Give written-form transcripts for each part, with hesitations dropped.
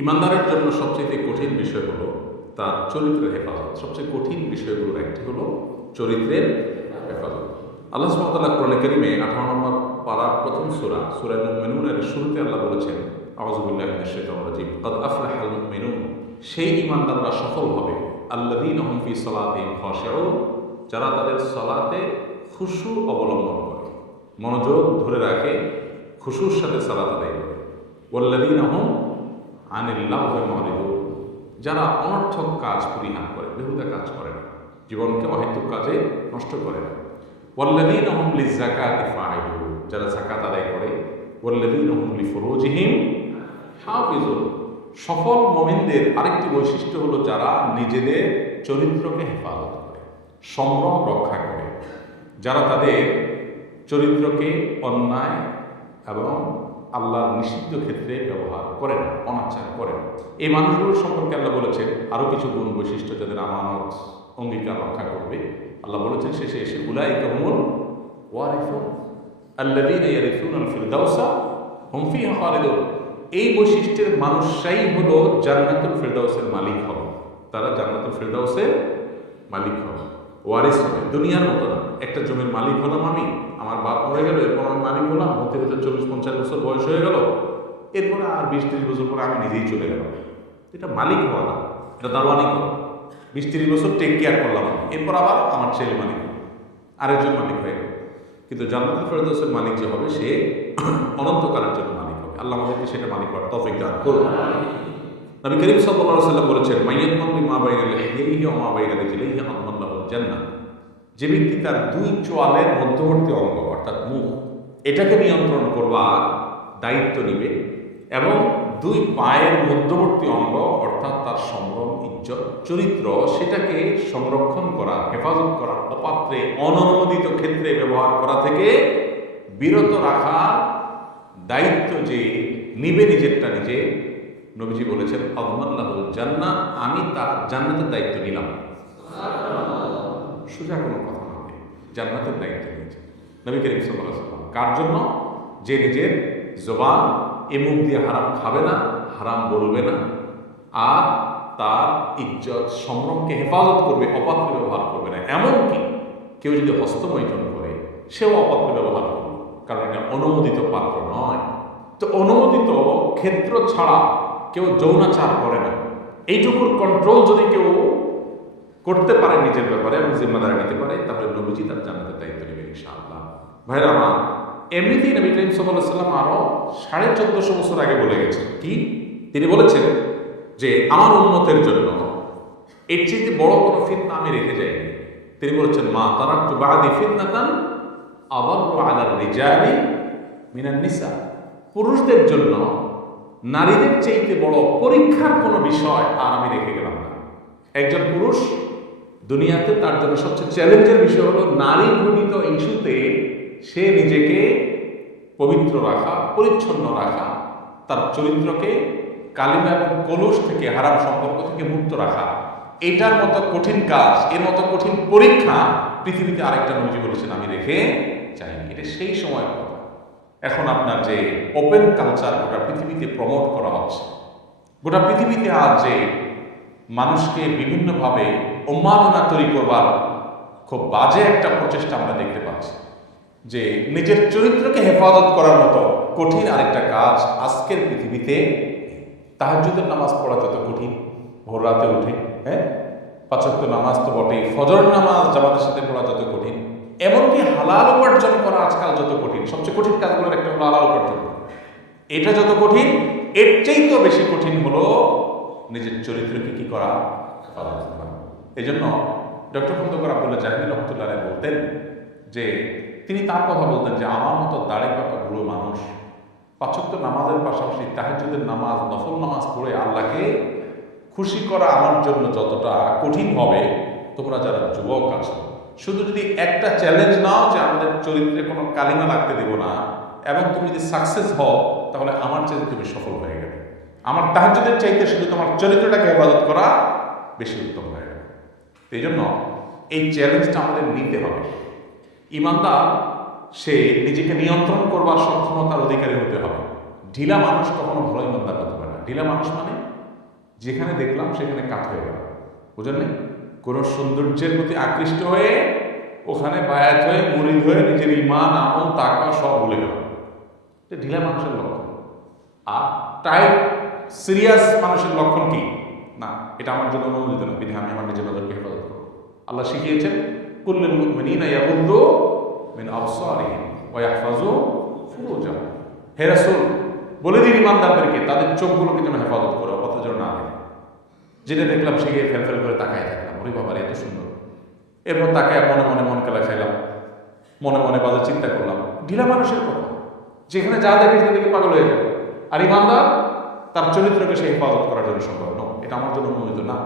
ইমানদারের জন্য সবচেয়ে কঠিন বিষয় হলো তার চরিত্রের হেফাজত। সবচেয়ে কঠিন বিষয়গুলোর একটি হলো চরিত্রের হেফাজত। আল্লাহ সুবহানাহু ওয়া তাআলা কোরআনে কারীমে 18 নম্বর পারার প্রথম সূরা মুমিনুনের শুরুতে আল্লাহ বলেছেন, আউযু বিল্লাহি মিনাশ শাইতানির রাজীম, ক্বাদ আফলাহাল মুমিনুন, সেই ইমানদাররা সফল হবে, আল্লাযীনা হুম ফি সালাতিহিম খাশিউন, যারা তাদের সালাতে খুশু অবলম্বন করে, মনোযোগ ধরে রাখে, খুশুর সাথে সালাত আদায় করে, ওয়াল্লাযীনা হুম আনিল লাগwi মুরিদুন, যারা অনর্থক কাজ পরিহার করে, বেহুদা কাজ করে না, জীবনকে অহেতুক কাজে নষ্ট করে না, ওয়াল্লাযীনা হুম লিয-যাকাতি ফাঈলুন, যারা যাকাত আদায় করে, ওয়াল্লাযীনা হুম লিফুরুজিহিম হাফিজুন। সফল মুমিনদের আরেকটি বৈশিষ্ট্য হলো যারা নিজেদের চরিত্রকে হেফাজত করে, সম্ভ্রম রক্ষা করে, যারা তাদের চরিত্রকে অন্যায় এবং আল্লাহর নিষিদ্ধ ক্ষেত্রে ব্যবহার করে না, অনাচার করে না। এই মানুষগুলোর সম্পর্কে আল্লাহ বলেছেন আরও কিছু গুণ বৈশিষ্ট্য যাদের আমানত অঙ্গীকার রক্ষা করবে। আল্লাহ বলেছেন শেষে এসে, উলাইকা হুমুল ওয়ারিসুন আল্লাযীনা ইয়ারিসুনাল ফিরদাউসা হুম ফিহা খালিদুন। এই বৈশিষ্ট্যের মানুষরাই হলো জান্নাতুল ফিরদাউসের মালিক হবে, তারা জান্নাতুল ফিরদাউসের মালিক হবে, ওয়ারিস হবে। দুনিয়ার মতো না, একটা জমির মালিক হলাম আমি, আমার বাপ মরে গেল, এরপর আমি মালিক হলাম, হতে হতে 40-50 বছর বয়স হয়ে গেল, এরপরে আর 20-30 বছর পরে আমি নিজেই চলে গেলাম। এটা মালিক হওয়া না, এটা দারোয়ানি করা। 20-30 বছর টেক কেয়ার করলাম আমি, এরপর আবার আমার ছেলে মালিক, আরেকজন মালিক হয়ে গেল। কিন্তু জান্নাতুল ফিরদাউসের মালিক যে হবে সে অনন্তকালের জন্য মালিক হবে। আল্লাহ আমাদেরকে সেটা মালিক হওয়ার তৌফিক দান করুন। নবী করিম সাল্লাল্লাহু আলাইহি ওয়াসাল্লাম বলেছেন, মাইয়াতমান লিমা বাইনা লিহিয়াইহি ওয়া মা বাইনা রিজলাইহি আদমান লাহুল জান্নাহ। যে ব্যক্তি তার দুই চোয়ালের মধ্যবর্তী অঙ্গ অর্থাৎ মুখ, এটাকে নিয়ন্ত্রণ করবার দায়িত্ব নিবে এবং দুই পায়ের মধ্যবর্তী অঙ্গ অর্থাৎ তার সম্ভ্রম, ইজ্জত, চরিত্র, সেটাকে সংরক্ষণ করা, হেফাজত করা, অপাত্রে অননুমোদিত ক্ষেত্রে ব্যবহার করা থেকে বিরত রাখা দায়িত্ব যে নিবে নিজেরটা নিজে, নবীজি বলেছেন আদমান লাহুল জান্নাহ, আমি তার জান্নাতের দায়িত্ব নিলাম। সোজা কোনো কথা নয়, জান্নাতের দায়িত্ব নিয়েছে নবী করিম সাল্লাল্লাহু আলাইহি ওয়াসাল্লাম। কার জন্য? যে নিজের জবান এ মুখ দিয়ে হারাম খাবে না, হারাম বলবে না, আর তার ইজ্জত সম্ভ্রমকে হেফাজত করবে, অপাত্রে ব্যবহার করবে না। এমনকি কেউ যদি হস্তমৈথুন করে সেও অপাত্রে ব্যবহার করবে, কারণ এটা অনুমোদিত পাত্র নয়। তো অনুমোদিত ক্ষেত্র ছাড়া কেউ যৌনাচার করে না। এইটুকুর কন্ট্রোল যদি কেউ করতে পারে নিজের ব্যাপারে এবং জিম্মাদারি নিতে পারে, তাহলে নবীজি তার জান্নাতের দায়িত্ব নেবে ইনশাআল্লাহ। ভাইরা আমার, এমনিতেই নবী করিম সাল্লাল্লাহু আলাইহি ওয়াসাল্লাম আরো 1450 বছর আগে বলে গেছেন কি? তিনি বলেছেন যে আমার উম্মতের জন্য এর চেয়ে বড় কোনো ফিতনা আমি রেখে যাইনি। তিনি বলেছেন, মা তারাকতু বাদি ফিতনাতান আদাল্লু আলার রিজালি মিনান নিসা। পুরুষদের জন্য নারীদের চাইতে বড় পরীক্ষার কোনো বিষয় আর আমি রেখে গেলাম না। একজন পুরুষ দুনিয়াতে তার জন্য সবচেয়ে চ্যালেঞ্জের বিষয় হলো নারী ঘটিত ইস্যুতে সে নিজেকে পবিত্র রাখা, পরিচ্ছন্ন রাখা, তার চরিত্রকে কালিমা এবং কলুষ থেকে, হারাম সম্পর্ক থেকে মুক্ত রাখা। এটার মতো কঠিন কাজ, এর মতো কঠিন পরীক্ষা পৃথিবীতে আরেকটা নবী বলেছেন আমি রেখে চাইনি। এটা সেই সময়ের কথা। এখন আপনার যে ওপেন কালচার গোটা পৃথিবীতে প্রমোট করা হচ্ছে, গোটা পৃথিবীতে আজ যে মানুষকে বিভিন্নভাবে উন্মাদনা তৈরি করবার খুব বাজে একটা প্রচেষ্টা আমরা দেখতে পাচ্ছি, যে নিজের চরিত্রকে হেফাজত করার মতো কঠিন আরেকটা কাজ আজকের পৃথিবীতে। তাহাজ্জুদের নামাজ পড়া যত কঠিন, ভোর রাতে উঠে, 5 ওয়াক্ত নামাজ তো বটেই, ফজর নামাজ জামাতের সাথে পড়া যত কঠিন, এমনকি হালাল উপার্জন করা আজকাল যত কঠিন। সবচেয়ে কঠিন কাজগুলোর একটা হলো হালাল উপার্জন করা। এটা যত কঠিন, এর চাইতেও বেশি কঠিন হলো নিজের চরিত্রকে কি করা, হেফাজত করা। এই জন্য ডক্টর খন্দকার আব্দুল্লাহ জাহাঙ্গীর রহমাতুল্লাহ আলাইহি বলতেন যে, তিনি তার কথা বলতেন যে আমার মতো দাড়ি পাকা বুড়ো মানুষ 5 ওয়াক্ত নামাজের পাশাপাশি তাহাজ্জুদের নামাজ, নফল নামাজ পড়ে আল্লাহকে খুশি করা আমার জন্য যতটা কঠিন হবে, তোমরা যারা যুবক আছো শুধু যদি একটা চ্যালেঞ্জ নাও যে আমাদের চরিত্রে কোনো কালিমা লাগতে দেব না, এবং তুমি যদি সাকসেস হও তাহলে আমার চাইতে তুমি সফল হয়ে গেলে। আমার তাহাজ্জুদের চাইতে শুধু তোমার চরিত্রটাকে হেফাজত করা বেশি উত্তম হয়ে গেল। এই জন্য এই চ্যালেঞ্জটা আমাদের নিতে হবে। ইমানদার সে নিজেকে নিয়ন্ত্রণ করবার সক্ষমতার অধিকারী হতে হবে। ঢিলা মানুষ কখনো ভালো ইমানদার হতে পারে না। ঢিলা মানুষ মানে যেখানে দেখলাম সেখানে কাত হয়ে গেল। বুঝলেন? কোনো সৌন্দর্যের প্রতি আকৃষ্ট হয়ে ওখানে বায়াত হয়ে মুরিদ হয়ে নিজের ঈমান, আমল, তাকওয়া সব ভুলে গেল। এটা ঢিলা মানুষের লক্ষণ। আর টাইট সিরিয়াস মানুষের লক্ষণ কি? না, এটা আমার জন্য অনুমোদিত না, বিধায় আমি আমার নিজের নজরকে হেফাজত করব। আল্লাহ শিখিয়েছেন কুল্লুল মুমিনিনা ইয়াগুদ্দু মিন আবসারিহিম ওয়া ইয়াহফাযু ফুরুজাহুম। হে রাসূল, বলে দিন ঈমানদারদেরকে তাদের চোখগুলোকে যেন হেফাজত করো, কথা যেন না দেখে। যেটা দেখলাম সেগুলো ফেল করে তাকায় থাকলাম, ওরে বাবা এত সুন্দর। এরপর তাকায় মনে মনে মন কেলা খাইলাম, মনে মনে বাজে চিন্তা করলাম। ঢিলা মানুষের কথা, যেখানে যা দেখে সেটা দেখে পাগল হয়ে যায়। আর ঈমানদার তার চরিত্রকে সে হেফাজত করার জন্য সম্ভব নয়, এটা আমার জন্য অনুমোদিত না।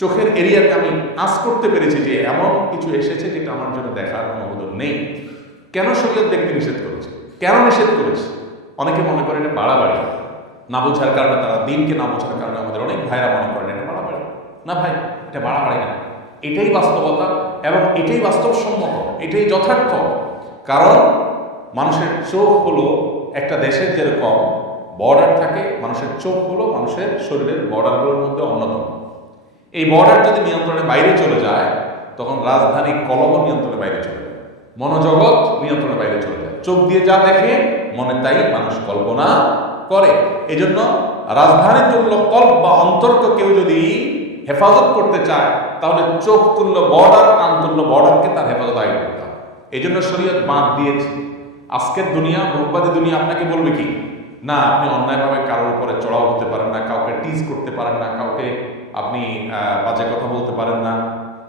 চোখের এরিয়াতে আমি আঁচ করতে পেরেছি যে এমন কিছু এসেছে যেটা আমার জন্য দেখার অনুমোদন নেই। কেন শরীয়ত দেখতে নিষেধ করেছে? কেন নিষেধ করেছে? অনেকে মনে করেন এটা বাড়াবাড়ি, না বোঝার কারণে, তারা দিনকে না বোঝার কারণে আমাদের অনেক ভাইরা মনে করেন এটা বাড়াবাড়ি। না ভাই, এটা বাড়াবাড়ি না, এটাই বাস্তবতা এবং এটাই বাস্তবসম্মত, এটাই যথার্থ। কারণ মানুষের চোখ হলো একটা দেশের যেরকম বর্ডার থাকে, মানুষের চোখ হলো মানুষের শরীরের বর্ডারগুলোর মধ্যে অন্যতম। এই বর্ডার যদি নিয়ন্ত্রণের বাইরে চলে যায়, তখন রাজধানী কলম নিয়ন্ত্রণের বাইরে চলে যায়, মনোজগৎ নিয়ন্ত্রণের বাইরে চলে যায়। চোখ দিয়ে যা দেখে মনে তাই মানুষ কল্পনা করে। এই জন্য রাজধানী তুল্য কল্প বা অন্তর্ক কেউ যদি হেফাজত করতে চায়, তাহলে চোখ তুল্য বর্ডার, কান তুল্য বর্ডারকে তার হেফাজত আগে করতে হবে। এই জন্য শরীয়ত বাঁধ দিয়েছে। আজকের দুনিয়া, ভোগবাদী দুনিয়া আপনাকে বলবে কি না, আপনি অন্যায়ভাবে কারোর উপরে চড়াও হতে পারেন না, কাউকে টিজ করতে পারেন না, কাউকে আপনি বাজে কথা বলতে পারেন না।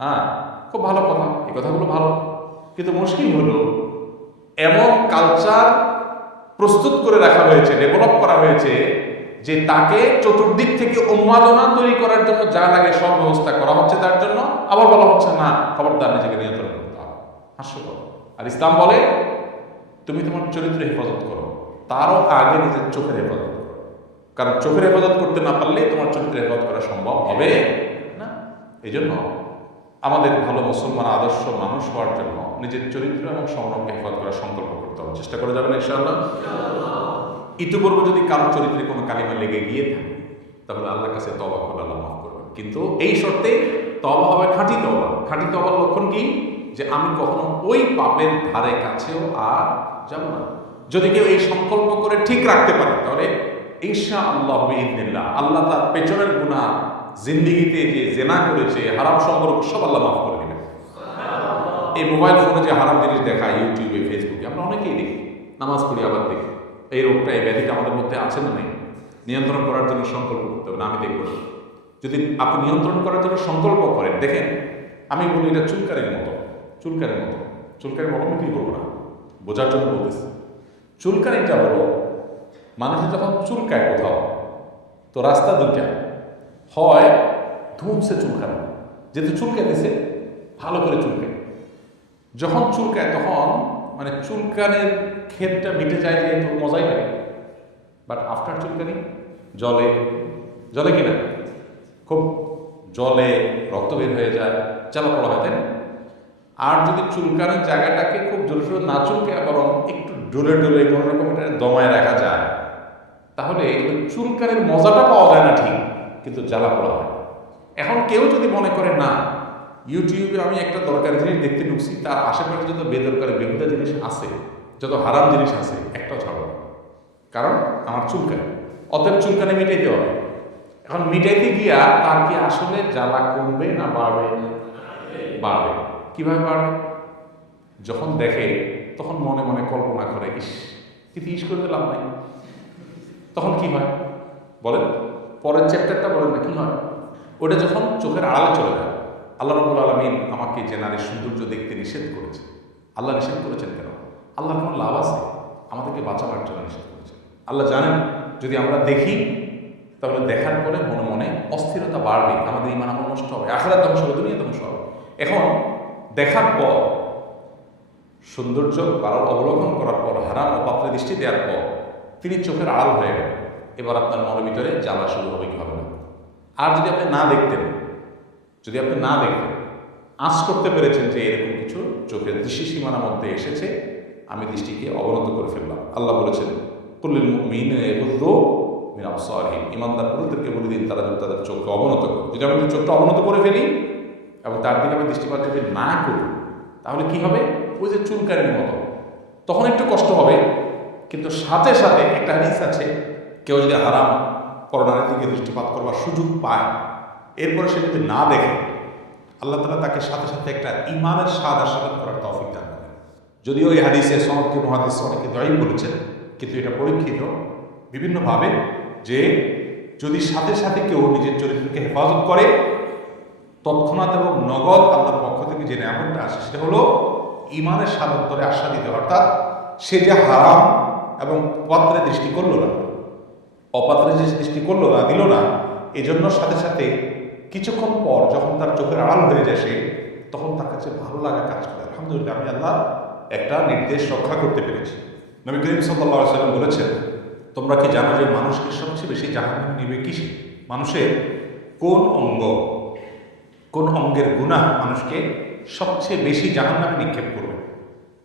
হ্যাঁ, খুব ভালো কথা, এই কথাগুলো ভালো। কিন্তু মুশকিল হলো এমন কালচার প্রস্তুত করে রাখা হয়েছে, ডেভেলপ করা হয়েছে যে তাকে চতুর্দিক থেকে উন্মাদনা তৈরি করার জন্য যা লাগে সব ব্যবস্থা করা হচ্ছে তার জন্য। আবার বলা হচ্ছে না, খবরদার নিজেকে নিয়ন্ত্রণ করতে হবে। হাস্যকর। আর ইসলাম বলে তুমি তোমার চরিত্র হেফাজত করো, তারও আগে নিজের চোখের হেফাজত করো। কারণ চোখের হেফাজত করতে না পারলে তোমার চরিত্র হেফাজত করা সম্ভব হবে না। এই জন্য আমাদের ভালো মুসলমান আদর্শ মানুষ হওয়ার জন্য নিজের চরিত্র এবং সংগ্রামকে হেফাজত করার সংকল্প করতে হবে। চেষ্টা করে যাবেন ইনশাআল্লাহ। ইতিপূর্বে যদি কারোর চরিত্রে কোনো কালিমা লেগে গিয়ে থাকে, তাহলে আল্লাহর কাছে তওবা করে আল্লাহ মাফ করবেন। কিন্তু এই শর্তে তওবা হবে খাঁটি তওবা। খাঁটি তওবার লক্ষণ কি? যে আমি কখনো ওই পাপের ধারে কাছেও আর যাব না। যদি কেউ এই সংকল্প করে ঠিক রাখতে পারে, তাহলে ইনশাআল্লাহ বিইذনিল্লাহ আল্লাহ তার পেছনের গুনাহ, জিন্দেগিতে যে জেনা করেছে, হারাম সম্পর্ক সব আল্লাহ মাফ করে দিবেন। এই মোবাইল ফোনে যে হারাম জিনিস দেখা, ইউটিউবে, ফেসবুকে আমরা অনেকেই দেখি, নামাজ পড়ি আবার দেখি। এই রোগটা, এই ব্যাধিটা আমাদের মধ্যে আছে না নেই? নিয়ন্ত্রণ করার জন্য সংকল্প করতে হবে। না আমি দেখব না। যদি আপনি নিয়ন্ত্রণ করার জন্য সংকল্প করেন, দেখেন আমি বলি এটা চুলকারির মতো, চুলকারির মতো। চুলকারির মতো আমি কি করবো না, বোঝার জন্য বলতেছি। চুলকানিটা হলো মানুষের যখন চুলকায় কোথাও, তো রাস্তা দুইটা, হয় ধুমসে চুলকানো, যেহেতু চুলকাতেছে ভালো করে চুলকায়। যখন চুলকায় তখন মানে চুলকানের ক্ষেতটা মিটে যায়, যে একটু মজাই লাগে। বাট আফটার চুলকানি জলে, জলে কিনা খুব জলে রক্ত বের হয়ে যায়, জ্বালা পড়া হয়, তাই না? আর যদি চুলকানির জায়গাটাকে খুব জোরে সোরে না চুলকে, বরং একটু ডোলে ডোলে কোনো রকম এটা দমায় রাখা যায়, তাহলে চুলকানির মজাটা পাওয়া যায় না ঠিক, কিন্তু জ্বালা পড়া হয়। এখন কেউ যদি মনে করে না, ইউটিউবে আমি একটা দরকারি জিনিস দেখতে ঢুকছি, তার আশেপাশে যত বেদরকারি বেহুদা জিনিস আছে, যত হারাম জিনিস আছে, একটাও ছাড়ো, কারণ আমার চুলকানি, অতএব চুলকানি মিটাইতে হবে। এখন মিটাইতে গিয়া তার কি আসলে জ্বালা কমবে না বাড়বে? বাড়বে। কিভাবে বাড়বে? যখন দেখে তখন মনে মনে কল্পনা করে, ইস কিন্তু ইস করতে লাভ নাই। তখন কি হয় বলেন? পরের চ্যাপ্টারটা বলেন না, কি হয়? ওটা যখন চোখের আড়ালে চলে যায়। আল্লাহ রাব্বুল আলামিন আমাকে যে নারীর সৌন্দর্য দেখতে নিষেধ করেছে, আল্লাহ নিষেধ করেছেন কেন? আল্লাহর কোনো লাভ আছে? আমাদেরকে বাঁচাবার জন্য নিষেধ করেছেন। আল্লাহ জানেন যদি আমরা দেখি, তাহলে দেখার পরে মনে মনে অস্থিরতা বাড়বে, আমাদের ঈমান আমল নষ্ট হবে, আখিরাত ধ্বংস হবে, দুনিয়া ধ্বংস হবে। এখন দেখার পর, সৌন্দর্য কারোর অবলোকন করার পর, হারাম ও পাত্রে দৃষ্টি দেওয়ার পর তিনি চোখের আড়াল হয়ে গেলেন। এবার আপনার মনের ভিতরে জ্বালা শুরু হবে কি হবে না? আর যদি আপনি না দেখতেন, যদি আপনি না দেখতেন, আঁচ করতে পেরেছেন যে এরকম কিছু চোখের দৃষ্টি সীমানার মধ্যে এসেছে, আমি দৃষ্টিকে অবনত করে ফেললাম। আল্লাহ বলেছেন কুল্লিল মুমিনিনা ইয়াগুদ্দু মিন আবসারিহিম, ঈমানদার পুরুষদেরকে বলে দিন তারা যেন তাদের চোখকে অবনত করে। যদি আমি চোখটা অবনত করে ফেলি এবং তার দিকে আমি দৃষ্টিপাত যদি না করি, তাহলে কি হবে? ওই যে চুলকানির মতো, তখন একটু কষ্ট হবে, কিন্তু সাথে সাথে একটা হাদিস আছে, কেউ যদি হারাম করোনার দিকে দৃষ্টিপাত করবার সুযোগ পায়, এরপরে সে যদি না দেখে, আল্লাহ তাআলা তাকে সাথে সাথে একটা ঈমানের স্বাদ আস্বাদন করার তৌফিক দান করেন। যদিও এই হাদিসের সনদকে মুহাদ্দিস অনেকে দঈফ বলেছেন, কিন্তু এটা পরীক্ষিত বিভিন্নভাবে যে যদি সাথে সাথে কেউ নিজের চরিত্রকে হেফাজত করে, তৎক্ষণাৎ এবং নগদ আল্লাহর পক্ষ থেকে যে নিয়ামতটা আসে সেটা হলো ঈমানের স্বাদ অন্তরে আস্বাদিত। অর্থাৎ সে যে হারাম এবং পাত্রে দৃষ্টি করলো না, অপাত্রে যে দৃষ্টি করলো না, দিল না, এই জন্য সাথে সাথে কিছুক্ষণ পর যখন তার চোখের আড়াল হয়ে যায় সে, তখন তার কাছে ভালো লাগা কাজ করে। আলহামদুলিল্লাহ, আমি আল্লাহ একটা নির্দেশ রক্ষা করতে পেরেছি। নবী করিম সাল্লাল্লাহু আলাইহি ওয়াসাল্লাম বলেছেন, তোমরা কি জানো যে মানুষকে সবচেয়ে বেশি জাহান্নামে নিবে কিসে? মানুষের কোন অঙ্গের গুনাহ মানুষকে সবচেয়ে বেশি জাহান্নামে নিক্ষেপ করবে?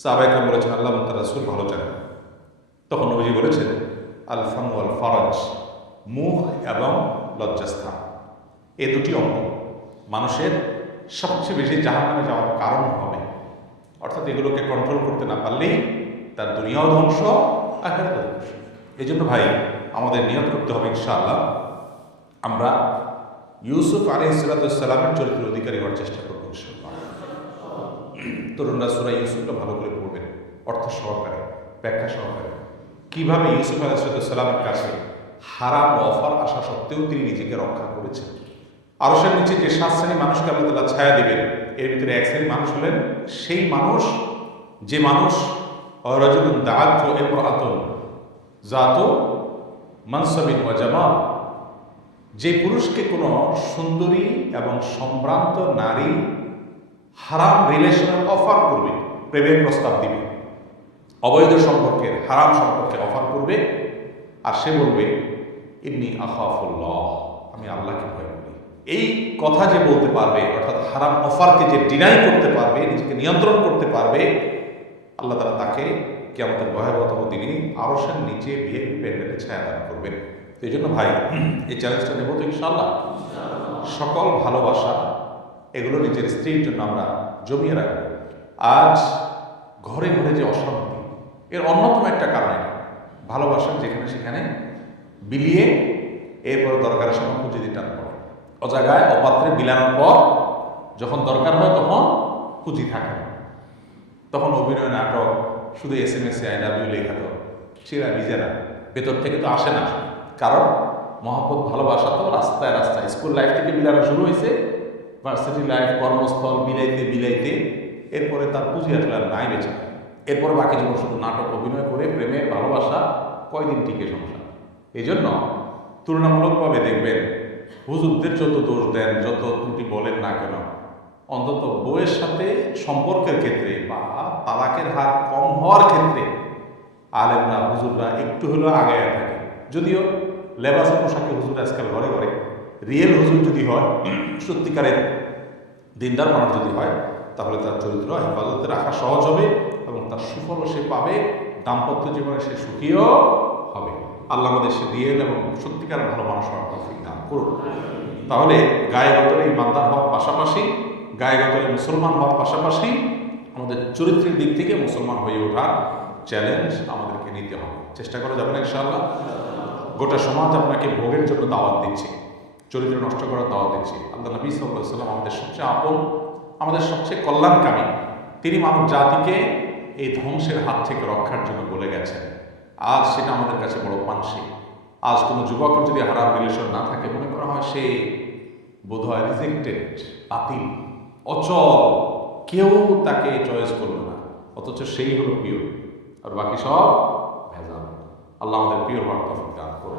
সাহাবায়ে কেরাম বলেছেন, আল্লাহ এবং তার রাসূল ভালো জানেন। তখন নবীজি বলেছেন, আল ফাম ওয়াল ফারাজ, মুখ এবং লজ্জাস্থান, এই দুটি অঙ্গ মানুষের সবচেয়ে বেশি জাহান্নামে যাওয়ার কারণ হবে। অর্থাৎ এগুলোকে কন্ট্রোল করতে না পারলেই তার দুনিয়াও ধ্বংস, আখিরাতও ধ্বংস। এই জন্য ভাই আমাদের নিয়ত করতে হবে ইনশাআল্লাহ আমরা ইউসুফ আলাইহিস সালামের চরিত্রের অধিকারী হওয়ার চেষ্টা করবো ইনশাআল্লাহ। তরুণরা সূরা ইউসুফটা ভালো করে পড়বেন, অর্থ সহকারে, ব্যাখ্যা সহকারে, কিভাবে ইউসুফ আলাইহিস সালামের কাছে হারাম অফার আসা সত্ত্বেও তিনি নিজেকে রক্ষা করেছেন। আরশের নিচে যে 7 শ্রেণী মানুষকে আল্লাহ তাআলা ছায়া দিবেন, এর ভিতরে এক শ্রেণী মানুষ হলেন সেই মানুষ যে মানুষ রাজুলুন দাআতহু ইমরাআতুন যাতু মানসাবিন ওয়া জামাল, যে পুরুষকে কোনো সুন্দরী এবং সম্ভ্রান্ত নারী হারাম রিলেশনের অফার করবে, প্রেমের প্রস্তাব দিবে, অবৈধ সম্পর্কের হারাম সম্পর্কে অফার করবে, আর সে বলবে ইন্নী আখাফুল্লাহ, আমি আল্লাহকে ভয় করি। এই কথা যে বলতে পারবে, অর্থাৎ হারাম অফারকে যে ডিনাই করতে পারবে, নিজেকে নিয়ন্ত্রণ করতে পারবে, আল্লাহ তাআলা তাকে কিয়ামতের ভয়াবহতম দিনে আরশের নিচে ভিআইপি প্যান্ডেলে ছায়া দান করবেন। তো এই জন্য ভাই এই চ্যালেঞ্জটা নেব তো ইনশাআল্লাহ। সকল ভালোবাসা এগুলো নিজের স্ত্রীর জন্য আমরা জমিয়ে রাখবো। আজ ঘরে ঘরে যে অশান্তি, এর অন্যতম একটা কারণ এটা, ভালোবাসা যেখানে সেখানে বিলিয়ে এরপর দরকারের সময় পুঁজি দিতে পড়ে, অজাগায় অপাত্রে বিলানোর পর যখন দরকার হয় তখন পুঁজি থাকে না, তখন অভিনয় নাটক, শুধু SMS-এ আই লাভ ইউ লেখা তো চিরা ভিজেরা, ভেতর থেকে তো আসে না। কারণ মহব্বত ভালোবাসা তো রাস্তায় রাস্তায়, স্কুল লাইফ থেকে বিলানো শুরু হয়েছে, ভার্সিটি লাইফ, কর্মস্থল বিলাইতে বিলাইতে এরপরে তার পুঁজি আসলে আর নাই বেঁচে। এরপরে বাকি জীবন শুধু নাটক অভিনয় করে প্রেমের ভালোবাসা কয়দিন টিকে সংসার। এই জন্য তুলনামূলকভাবে দেখবেন হুজুরদের যত দোষ দেন, যত ত্রুটি বলেন না কেন, অন্তত বউয়ের সাথে সম্পর্কের ক্ষেত্রে বা তালাকের হার কম হওয়ার ক্ষেত্রে আলেমরা হুজুররা একটু হলেও আগায় থাকে। যদিও লেবাসের পোশাকে হুজুর আজকাল ঘরে ঘরে, রিয়েল হুজুর যদি হয়, সত্যিকারের দিনদার মানুষ যদি হয়, তাহলে তার চরিত্র হেফাজতে রাখা সহজ হবে এবং তার সুফলও সে পাবে, দাম্পত্য জীবনে সে সুখীও হবে। আল্লাহ আমাদের সে রিয়েল এবং সত্যিকার ভালো মানুষ হওয়ার তৌফিক দান করুন। তাহলে গায়ে গতরে ইমানদার হওয়ার পাশাপাশি, গায়ে গতরে মুসলমান হওয়ার পাশাপাশি আমাদের চরিত্রের দিক থেকে মুসলমান হয়ে ওঠার চ্যালেঞ্জ আমাদেরকে নিতে হবে। চেষ্টা করা যাবে না ইনশাআল্লাহ। গোটা সমাজ আপনাকে ভোগের জন্য দাওয়াত দিচ্ছে, চরিত্র নষ্ট করার দাওয়াত দিচ্ছে। আল্লাহ নবী সাল্লাল্লাহু আলাইহি ওয়াসাল্লাম আমাদের সবচেয়ে আপন, আমাদের সবচেয়ে কল্যাণকামী, তিনি মানব জাতিকে এই ধ্বংসের হাত থেকে রক্ষার জন্য বলে গেছেন। আজ সেটা আমাদের কাছে বড় মানসিক। আজ কোনো যুবকের যদি হারাম রিলেশন না থাকে, মনে করা হয় সে বোধহয় রিজেক্টেড, বাতিল, অচল, কেউ তাকে চয়েস করলো না, অথচ সেই হলো পিওর, আর বাকি সব ভেজাল। আল্লাহ আমাদের পিওর হওয়ার তৌফিক দান করুন।